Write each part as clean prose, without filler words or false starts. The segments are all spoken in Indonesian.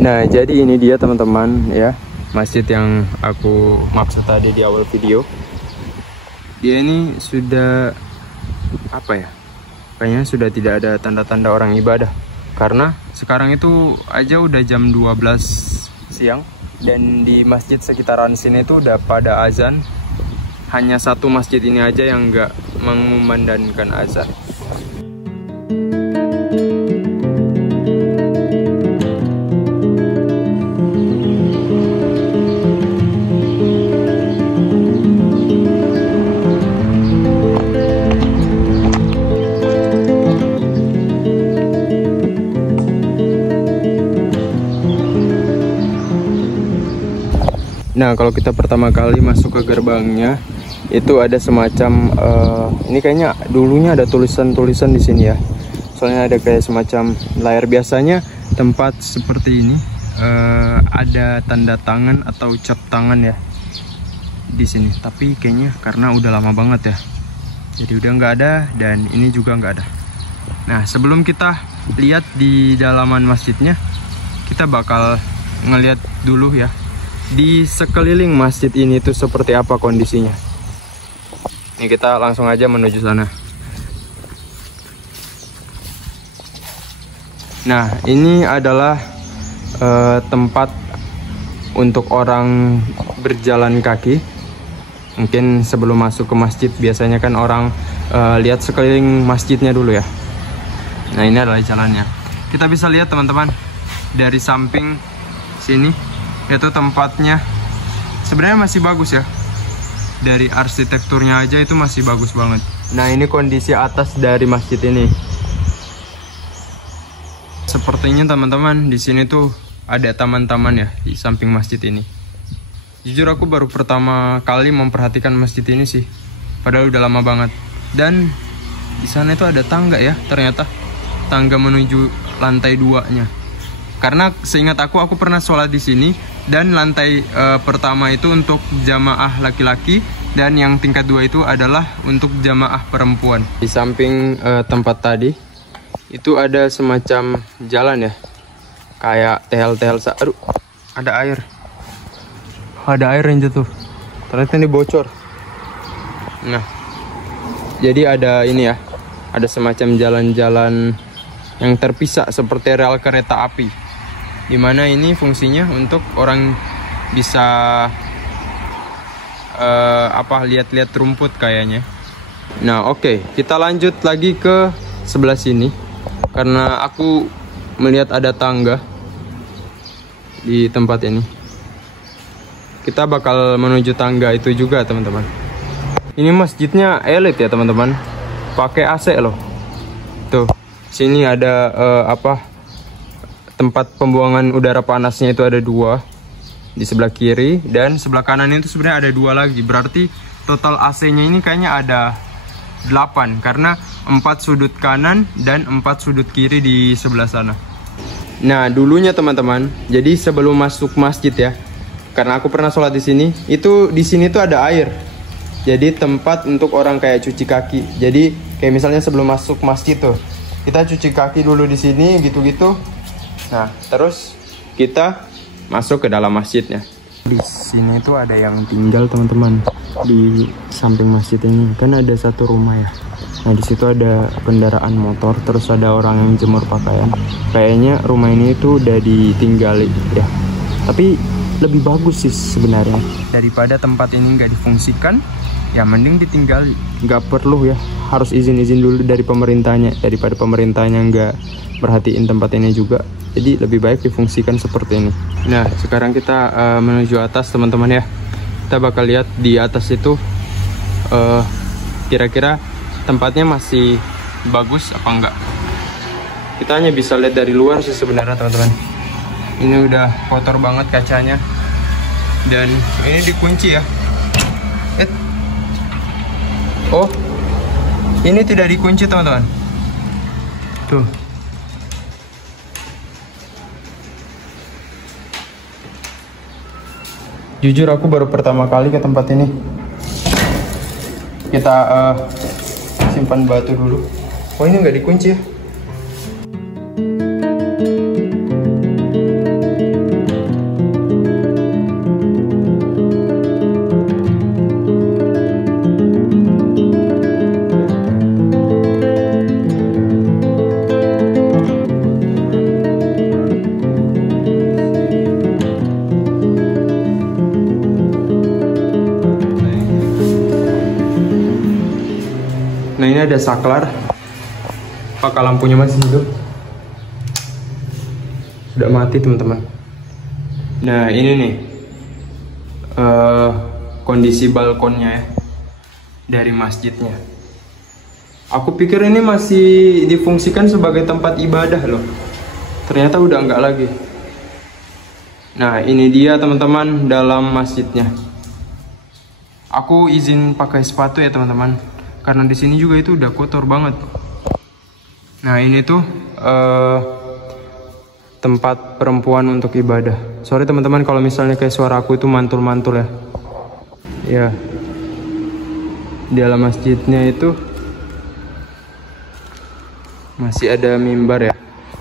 Nah, jadi ini dia teman-teman ya, masjid yang aku maksud tadi di awal video. Dia ini sudah apa ya? Kayaknya sudah tidak ada tanda-tanda orang ibadah. Karena sekarang itu aja udah jam 12 siang dan di masjid sekitaran sini itu udah pada azan. Hanya satu masjid ini aja yang nggak mengumandangkan azan. Nah, kalau kita pertama kali masuk ke gerbangnya, itu ada semacam ini kayaknya dulunya ada tulisan-tulisan di sini ya. Soalnya ada kayak semacam layar. Biasanya tempat seperti ini ada tanda tangan atau cap tangan ya di sini. Tapi kayaknya karena udah lama banget ya, jadi udah nggak ada, dan ini juga nggak ada. Nah, sebelum kita lihat di dalaman masjidnya, kita bakal ngeliat dulu ya di sekeliling masjid ini tuh seperti apa kondisinya. Ini kita langsung aja menuju sana. Nah, ini adalah tempat untuk orang berjalan kaki. Mungkin sebelum masuk ke masjid biasanya kan orang lihat sekeliling masjidnya dulu ya. Nah, ini adalah jalannya. Kita bisa lihat teman-teman dari samping sini. Itu tempatnya sebenarnya masih bagus ya. Dari arsitekturnya aja itu masih bagus banget. Nah, ini kondisi atas dari masjid ini. Sepertinya teman-teman di sini tuh ada taman-taman ya di samping masjid ini. Jujur aku baru pertama kali memperhatikan masjid ini sih. Padahal udah lama banget. Dan di sana itu ada tangga ya, ternyata tangga menuju lantai 2-nya. Karena seingat aku pernah sholat di sini, dan lantai pertama itu untuk jamaah laki-laki, dan yang tingkat 2 itu adalah untuk jamaah perempuan. Di samping tempat tadi itu ada semacam jalan ya, kayak tehel-tehel. Aduh, ada air. Ada air yang jatuh. Ternyata ini bocor. Nah, jadi ada ini ya, ada semacam jalan-jalan yang terpisah seperti rel kereta api. Dimana ini fungsinya untuk orang bisa lihat-lihat rumput kayaknya. Nah, oke, kita lanjut lagi ke sebelah sini karena aku melihat ada tangga di tempat ini. Kita bakal menuju tangga itu juga teman-teman. Ini masjidnya elit ya teman-teman, pakai AC loh. Tuh, sini ada tempat pembuangan udara panasnya itu ada 2 di sebelah kiri, dan sebelah kanan itu sebenarnya ada 2 lagi. Berarti total AC-nya ini kayaknya ada 8 karena 4 sudut kanan dan 4 sudut kiri di sebelah sana. Nah, dulunya teman-teman, jadi sebelum masuk masjid ya, karena aku pernah sholat di sini, itu di sini tuh ada air. Jadi tempat untuk orang kayak cuci kaki. Jadi kayak misalnya sebelum masuk masjid tuh, kita cuci kaki dulu di sini gitu-gitu. Nah, terus kita masuk ke dalam masjidnya. Di sini tuh ada yang tinggal teman-teman di samping masjid ini. Kan ada satu rumah ya. Nah, di situ ada kendaraan motor, terus ada orang yang jemur pakaian. Kayaknya rumah ini tuh udah ditinggali ya. Tapi lebih bagus sih sebenarnya. Daripada tempat ini nggak difungsikan, ya mending ditinggali. Nggak perlu ya harus izin-izin dulu dari pemerintahnya, daripada pemerintahnya nggak perhatiin tempat ini juga. Jadi lebih baik difungsikan seperti ini. Nah, sekarang kita menuju atas teman-teman ya. Kita bakal lihat di atas itu kira-kira tempatnya masih bagus apa enggak. Kita hanya bisa lihat dari luar sih sebenarnya teman-teman. Ini udah kotor banget kacanya, dan ini dikunci ya. Oh, ini tidak dikunci teman-teman. Tuh. Jujur aku baru pertama kali ke tempat ini. Kita simpan batu dulu. Oh, ini nggak dikunci ya. Nah ini ada saklar. Apakah lampunya masih hidup? Sudah mati teman-teman. Nah ini nih kondisi balkonnya ya dari masjidnya. Aku pikir ini masih difungsikan sebagai tempat ibadah loh. Ternyata udah enggak lagi. Nah ini dia teman-teman dalam masjidnya. Aku izin pakai sepatu ya teman-teman, karena di sini juga itu udah kotor banget. Nah ini tuh tempat perempuan untuk ibadah. Sorry teman-teman kalau misalnya kayak suara aku itu mantul-mantul ya. Ya, di dalam masjidnya itu masih ada mimbar ya.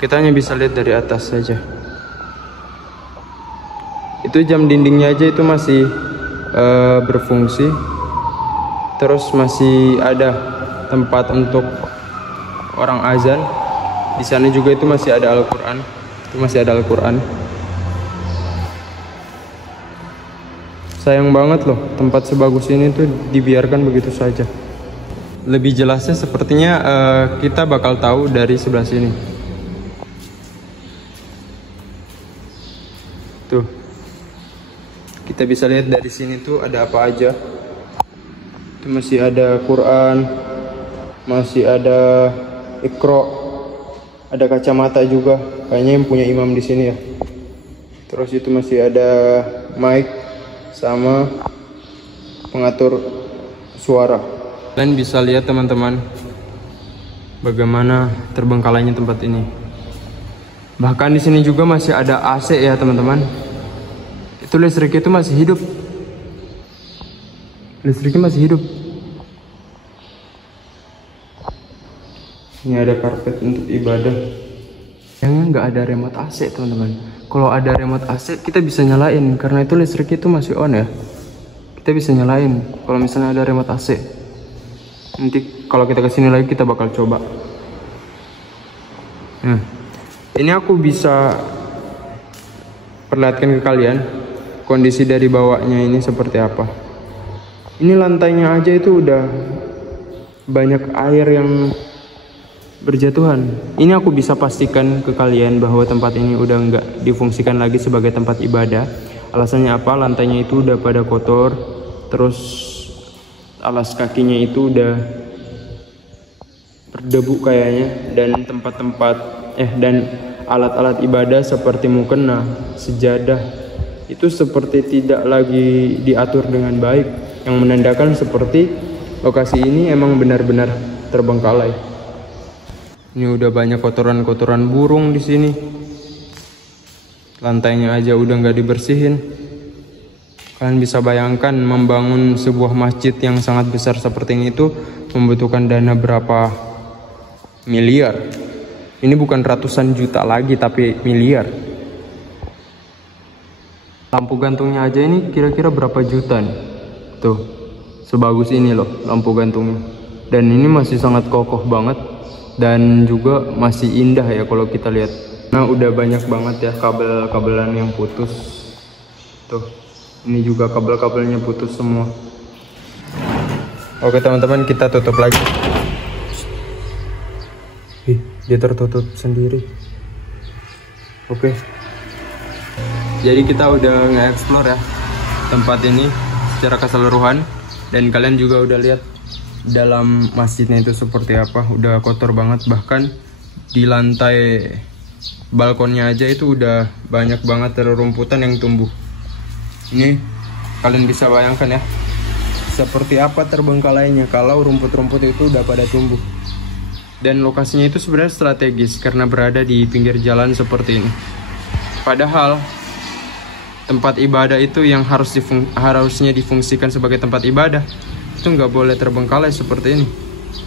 Kita hanya bisa lihat dari atas saja. Itu jam dindingnya aja itu masih berfungsi. Terus masih ada tempat untuk orang azan. Di sana juga itu masih ada Al-Quran. Itu masih ada Al-Quran. Sayang banget loh, tempat sebagus ini tuh dibiarkan begitu saja. Lebih jelasnya sepertinya kita bakal tahu dari sebelah sini. Tuh, kita bisa lihat dari sini tuh ada apa aja. Itu masih ada Quran, masih ada Iqra, ada kacamata juga. Kayaknya yang punya imam di sini ya. Terus itu masih ada mic sama pengatur suara. Kalian bisa lihat teman-teman bagaimana terbengkalainya tempat ini. Bahkan di sini juga masih ada AC ya teman-teman. Itu listrik itu masih hidup. Listriknya masih hidup. Ini ada karpet untuk ibadah. Yang nggak ada remote AC teman-teman. Kalau ada remote AC kita bisa nyalain karena itu listrik itu masih on ya. Kita bisa nyalain kalau misalnya ada remote AC. Nanti kalau kita kesini lagi kita bakal coba. Nah, ini aku bisa perlihatkan ke kalian kondisi dari bawahnya ini seperti apa. Ini lantainya aja itu udah banyak air yang berjatuhan. Ini aku bisa pastikan ke kalian bahwa tempat ini udah nggak difungsikan lagi sebagai tempat ibadah. Alasannya apa? Lantainya itu udah pada kotor, terus alas kakinya itu udah berdebu kayaknya, dan tempat-tempat dan alat-alat ibadah seperti mukena, sejadah itu seperti tidak lagi diatur dengan baik, yang menandakan seperti lokasi ini emang benar-benar terbengkalai. Ini udah banyak kotoran-kotoran burung di sini. Lantainya aja udah nggak dibersihin. Kalian bisa bayangkan membangun sebuah masjid yang sangat besar seperti ini itu membutuhkan dana berapa miliar. Ini bukan ratusan juta lagi tapi miliar. Lampu gantungnya aja ini kira-kira berapa juta nih. Tuh, sebagus ini loh lampu gantungnya. Dan ini masih sangat kokoh banget. Dan juga masih indah ya kalau kita lihat. Nah udah banyak banget ya kabel-kabelan yang putus. Tuh, ini juga kabel-kabelnya putus semua. Oke teman-teman, kita tutup lagi. Dia tertutup sendiri. Oke, jadi kita udah nge-explore ya tempat ini secara keseluruhan. Dan kalian juga udah lihat dalam masjidnya itu seperti apa. Udah kotor banget, bahkan di lantai balkonnya aja itu udah banyak banget rerumputan yang tumbuh. Ini kalian bisa bayangkan ya seperti apa terbengkalainya kalau rumput-rumput itu udah pada tumbuh. Dan lokasinya itu sebenarnya strategis karena berada di pinggir jalan seperti ini. Padahal tempat ibadah itu yang harusnya difungsikan sebagai tempat ibadah itu nggak boleh terbengkalai seperti ini.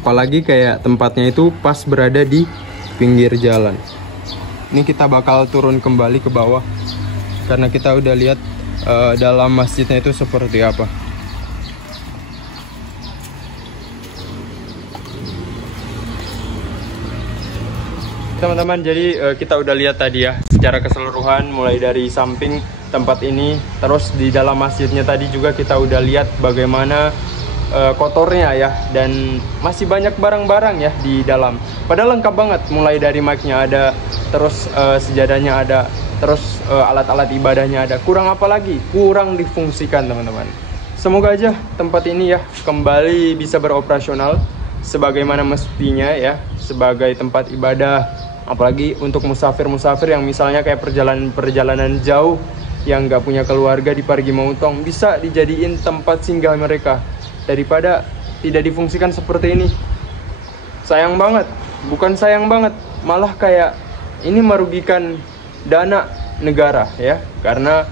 Apalagi kayak tempatnya itu pas berada di pinggir jalan. Ini kita bakal turun kembali ke bawah karena kita udah lihat dalam masjidnya itu seperti apa. Teman-teman, jadi kita udah lihat tadi ya secara keseluruhan mulai dari samping tempat ini, terus di dalam masjidnya tadi juga kita udah lihat bagaimana kotornya ya, dan masih banyak barang-barang ya di dalam. Padahal lengkap banget, mulai dari mic-nya ada, terus sejadahnya ada, terus alat-alat ibadahnya ada. Kurang apa lagi? Kurang difungsikan teman-teman. Semoga aja tempat ini ya kembali bisa beroperasional sebagaimana mestinya ya, sebagai tempat ibadah. Apalagi untuk musafir-musafir yang misalnya kayak perjalanan jauh yang nggak punya keluarga di Parigi Motong, bisa dijadiin tempat singgah mereka daripada tidak difungsikan seperti ini. Sayang banget, bukan sayang banget, malah kayak ini merugikan dana negara ya, karena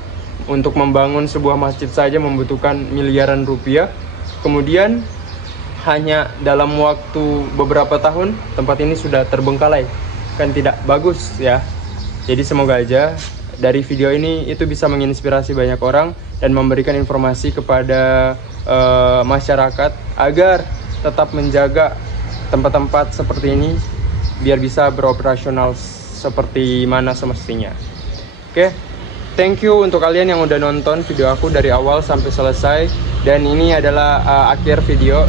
untuk membangun sebuah masjid saja membutuhkan miliaran rupiah. Kemudian hanya dalam waktu beberapa tahun tempat ini sudah terbengkalai, kan tidak bagus ya. Jadi semoga aja dari video ini itu bisa menginspirasi banyak orang dan memberikan informasi kepada masyarakat agar tetap menjaga tempat-tempat seperti ini biar bisa beroperasional seperti mana semestinya. Oke, thank you untuk kalian yang udah nonton video aku dari awal sampai selesai, dan ini adalah akhir video.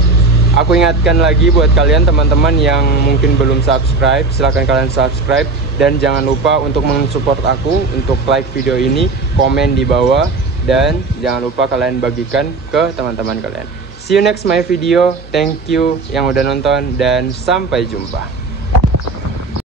Aku ingatkan lagi buat kalian teman-teman yang mungkin belum subscribe, silahkan kalian subscribe, dan jangan lupa untuk mensupport aku untuk like video ini, komen di bawah, dan jangan lupa kalian bagikan ke teman-teman kalian. See you next my video. Thank you yang udah nonton dan sampai jumpa.